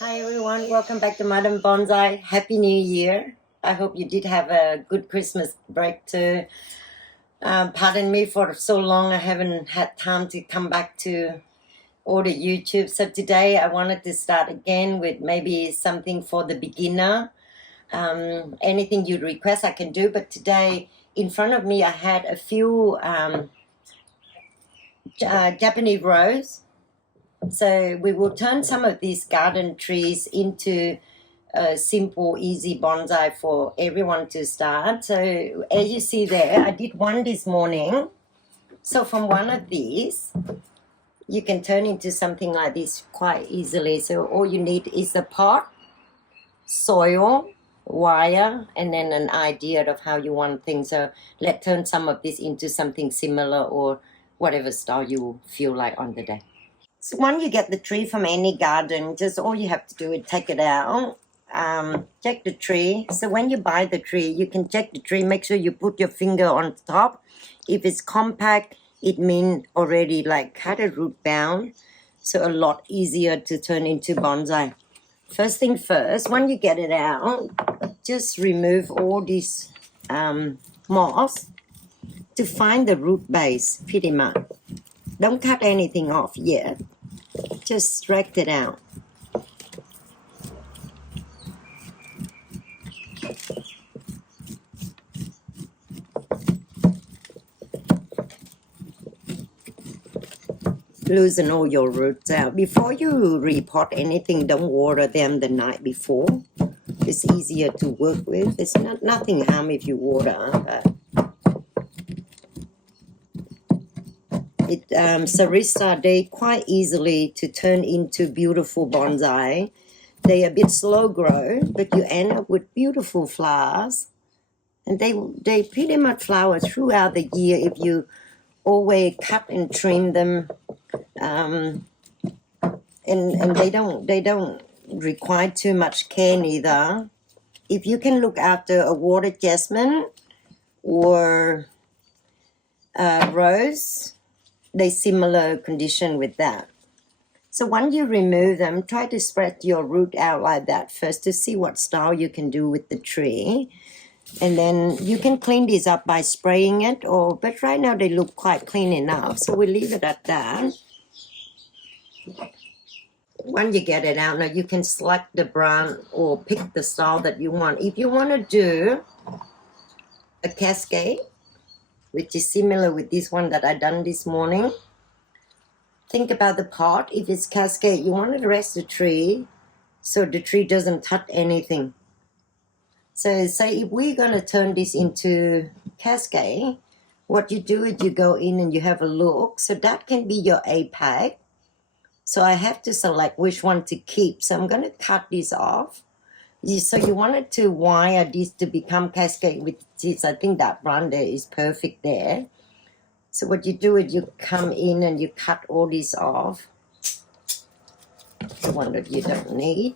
Hi everyone, welcome back to Madam Bonsai. Happy New Year. I hope you did have a good Christmas break too. Pardon me for so long, I haven't had time to come back to all the YouTube. So today I wanted to start again with maybe something for the beginner. Anything you'd request I can do, but today in front of me I had a few Japanese rose. So we will turn some of these garden trees into a simple, easy bonsai for everyone to start. So as you see there, I did one this morning. So from one of these, you can turn into something like this quite easily. So all you need is a pot, soil, wire, and then an idea of how you want things. So let's turn some of this into something similar or whatever style you feel like on the day. So when you get the tree from any garden, just all you have to do is take it out, check the tree. So when you buy the tree, you can check the tree, make sure you put your finger on top. If it's compact, it means already like cut a root bound. So a lot easier to turn into bonsai. First thing first, when you get it out, just remove all this moss to find the root base, pretty much. Don't cut anything off yet. Just drag it out. Loosen all your roots out. Before you repot anything, don't water them the night before. It's easier to work with. It's nothing harm if you water, but Cerissa, they quite easily to turn into beautiful bonsai. They a bit slow grow, but you end up with beautiful flowers. And they pretty much flower throughout the year if you always cut and trim them. And they don't require too much care neither. If you can look after a water jasmine or a rose, they similar condition with that. So once you remove them, try to spread your root out like that first to see what style you can do with the tree. And then you can clean these up by spraying it, but right now they look quite clean enough, so we'll leave it at that. When you get it out, now you can select the brand or pick the style that you want. If you want to do a cascade, which is similar with this one that I done this morning, think about the pot. If it's cascade, you want to rest the tree so the tree doesn't touch anything. So say if we're going to turn this into cascade, what you do is you go in and you have a look. So that can be your apex. So I have to select which one to keep. So I'm going to cut this off. So you wanted to wire this to become cascade with this. I think that brand there is perfect there. So what you do is you come in and you cut all this off. The one that you don't need.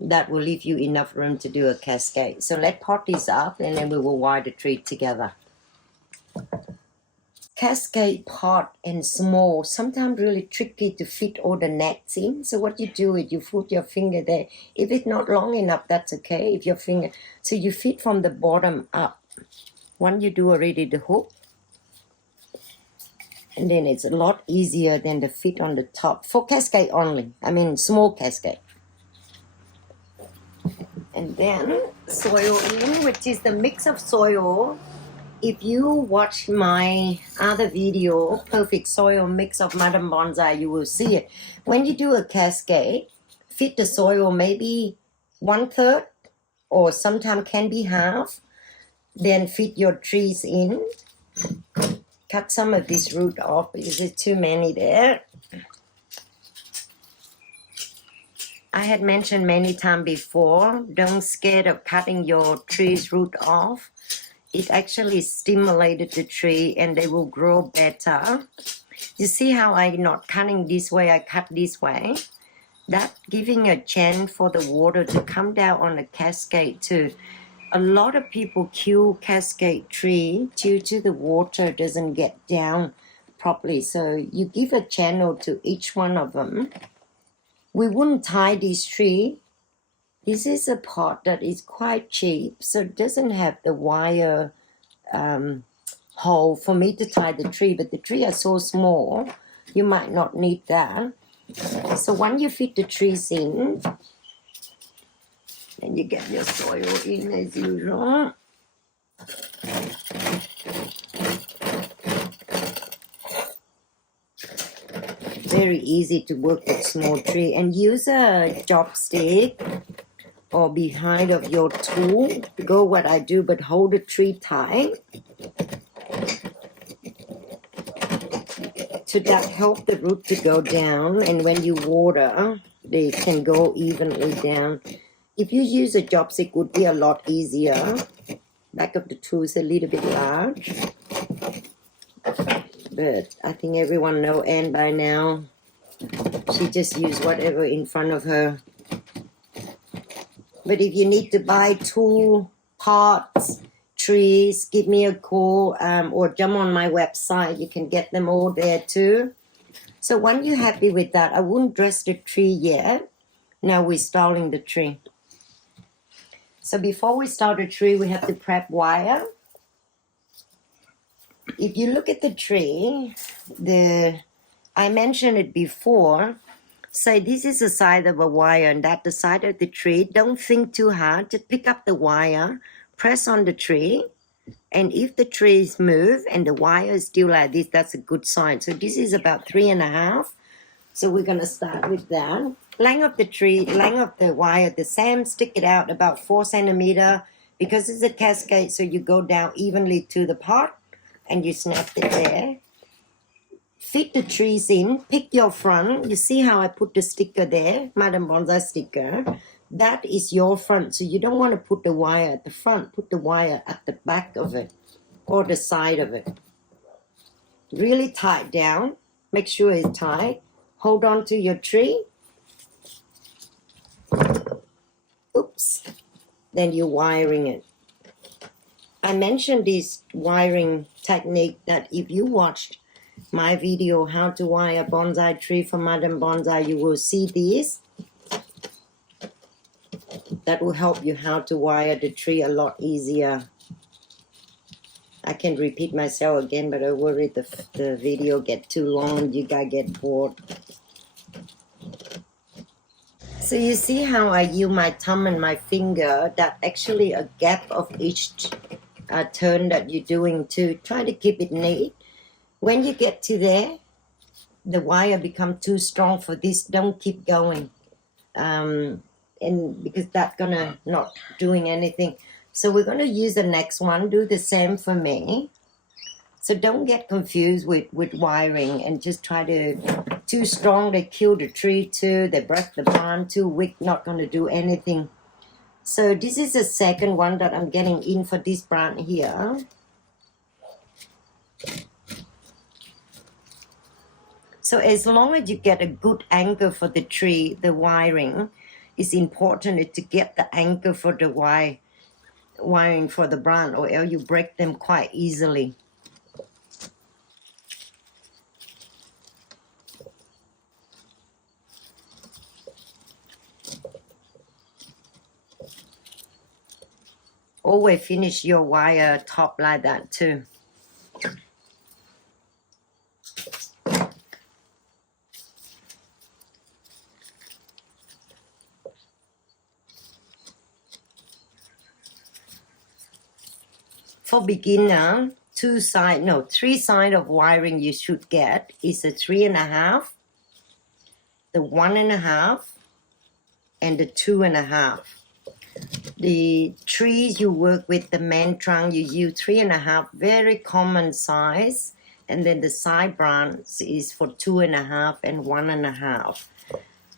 That will leave you enough room to do a cascade. So let's pot this up and then we will wire the tree together. Cascade pot and small, sometimes really tricky to fit all the nets in. So what you do is you put your finger there. If it's not long enough, that's okay. If your finger, so you fit from the bottom up. Once you do already the hook, and then it's a lot easier than the fit on the top. For cascade only, I mean small cascade. And then soil in, which is the mix of soil. If you watch my other video, Perfect Soil Mix of Madam Bonsai, you will see it. When you do a cascade, fit the soil maybe 1/3 or sometimes can be half. Then fit your trees in. Cut some of this root off because there's too many there. I had mentioned many times before, don't scared of cutting your tree's root off. It actually stimulated the tree and they will grow better. You see how I'm not cutting this way, I cut this way? That giving a chance for the water to come down on a cascade too. A lot of people kill cascade tree due to the water doesn't get down properly. So you give a channel to each one of them. We wouldn't tie this tree. This is a pot that is quite cheap, so it doesn't have the wire hole for me to tie the tree, but the tree are so small, you might not need that. So once you fit the trees in, then you get your soil in as usual. Very easy to work with small tree, and use a chopstick or behind of your tool. Go what I do, but hold the tree tight. So that help the root to go down, and when you water, they can go evenly down. If you use a chopstick, it would be a lot easier. Back of the tool is a little bit large. But I think everyone know Anne by now. She just used whatever in front of her. But if you need to buy tool, pots, trees, give me a call or jump on my website. You can get them all there too. So when you're happy with that, I wouldn't dress the tree yet. Now we're installing the tree. So before we start the tree, we have to prep wire. If you look at the tree, I mentioned it before. Say this is the side of a wire and that's the side of the tree. Don't think too hard. Just pick up the wire, press on the tree. And if the trees move and the wire is still like this, that's a good sign. So this is about 3.5. So we're going to start with that. Length of the tree, length of the wire, the same. Stick it out about 4 centimeters. Because it's a cascade, so you go down evenly to the pot and you snap it there. Fit the trees in, pick your front. You see how I put the sticker there, Madam Bonsai sticker. That is your front, so you don't want to put the wire at the front. Put the wire at the back of it or the side of it. Really tight down. Make sure it's tight. Hold on to your tree. Oops. Then you're wiring it. I mentioned this wiring technique that if you watched my video how to wire a bonsai tree for Madam Bonsai, you will see this. That will help you how to wire the tree a lot easier. I can repeat myself again, but I worry the video get too long, you guys get bored. So you see how I use my thumb and my finger, that actually a gap of each turn that you're doing to try to keep it neat. When you get to there, the wire become too strong for this, don't keep going. And because that's gonna not doing anything. So we're gonna use the next one, do the same for me. So don't get confused with wiring and just try to, too strong, they kill the tree too, they break the barn, too weak, not gonna do anything. So this is the second one that I'm getting in for this branch here. So as long as you get a good anchor for the tree, the wiring is important to get the anchor for the wiring for the branch, or else you break them quite easily. Always finish your wire top like that too. For beginner, 3 side of wiring you should get is a 3.5, the 1.5, and the 2.5. The trees you work with, the main trunk, you use 3.5, very common size, and then the side branch is for 2.5 and 1.5.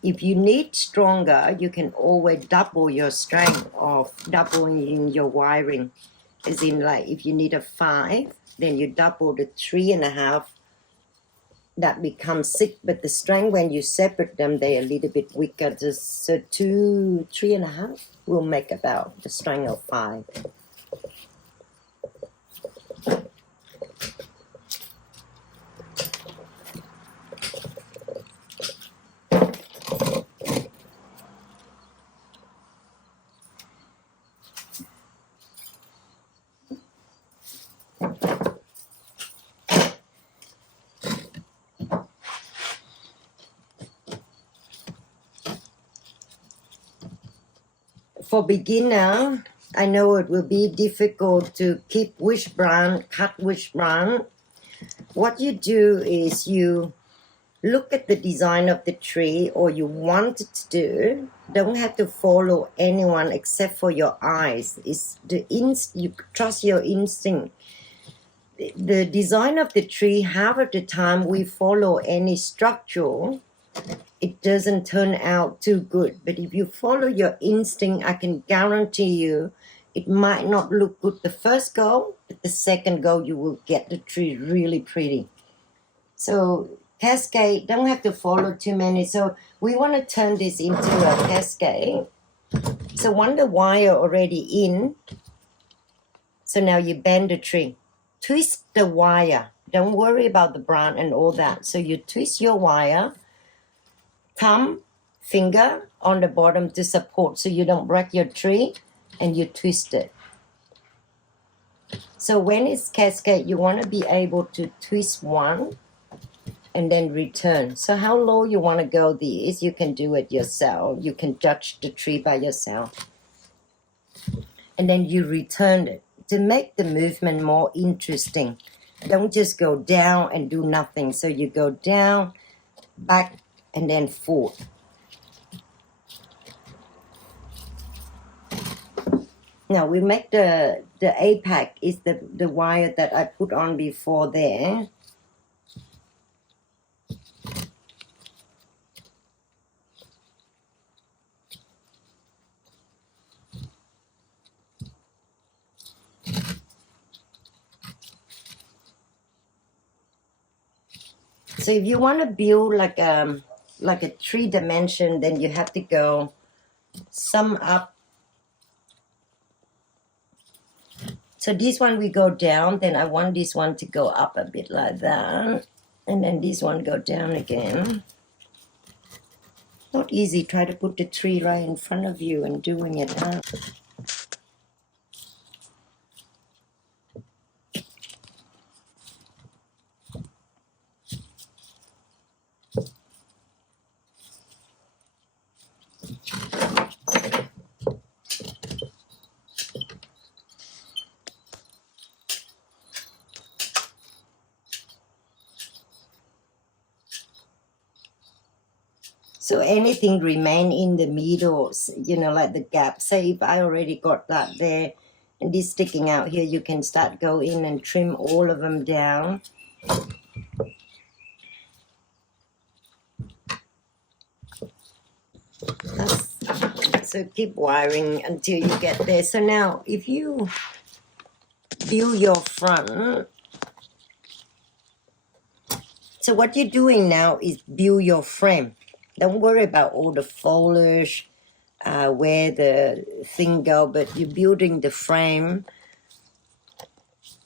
If you need stronger, you can always double your strength of doubling your wiring. As in, like, if you need a 5, then you double the 3.5. That becomes 6, but the strength when you separate them, they're a little bit weaker. So 3.5 will make about the strength of 5. for beginner, I know it will be difficult to keep which branch, cut which branch. What you do is you look at the design of the tree or you want it to do. Don't have to follow anyone except for your eyes. It's you trust your instinct. The design of the tree, half of the time we follow any structure, it doesn't turn out too good. But if you follow your instinct, I can guarantee you it might not look good the first go, but the second go you will get the tree really pretty. So cascade, don't have to follow too many. So we want to turn this into a cascade. So once the wire already in, so now you bend the tree. Twist the wire. Don't worry about the branch and all that. So you twist your wire, thumb, finger on the bottom to support so you don't break your tree, and you twist it. So when it's cascade, you want to be able to twist one and then return. So how low you want to go this, you can do it yourself. You can judge the tree by yourself. And then you return it to make the movement more interesting. Don't just go down and do nothing. So you go down, back, and then forward. Now we make the apex is the wire that I put on before there. So if you want to build like a 3-dimension, then you have to go some up. So this one we go down, then I want this one to go up a bit like that. And then this one go down again. Not easy, try to put the tree right in front of you and doing it, huh? So anything remain in the middle, you know, like the gap. Say if I already got that there and this sticking out here, you can start go in and trim all of them down. So keep wiring until you get there. So now if you build your front, so what you're doing now is build your frame. Don't worry about all the foliage, where the thing go, but you're building the frame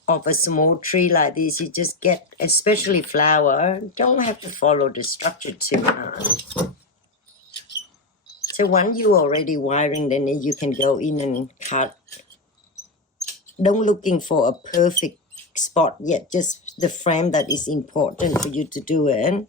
of a small tree like this. You just get, especially flower, don't have to follow the structure too much. So once you already wiring, then you can go in and cut. Don't looking for a perfect spot yet, just the frame that is important for you to do it.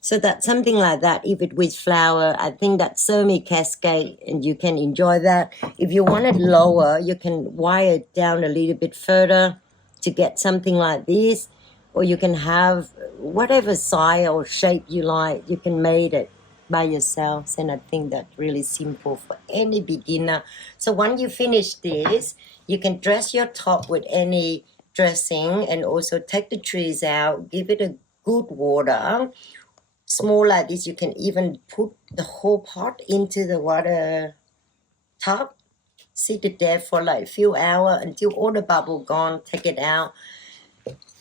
So that's something like that. If it with flower, I think that's semi-cascade and you can enjoy that. If you want it lower, you can wire it down a little bit further to get something like this. Or you can have whatever size or shape you like. You can make it by yourselves. And I think that's really simple for any beginner. So once you finish this, you can dress your top with any dressing and also take the trees out, give it a good water. Small like this, you can even put the whole pot into the water tub. Sit it there for like a few hours until all the bubble gone. Take it out.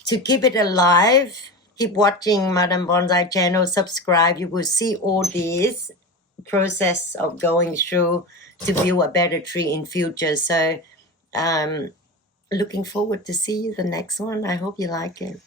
To keep it alive, keep watching Madam Bonsai channel. Subscribe. You will see all this process of going through to build a better tree in future. So, looking forward to see you the next one. I hope you like it.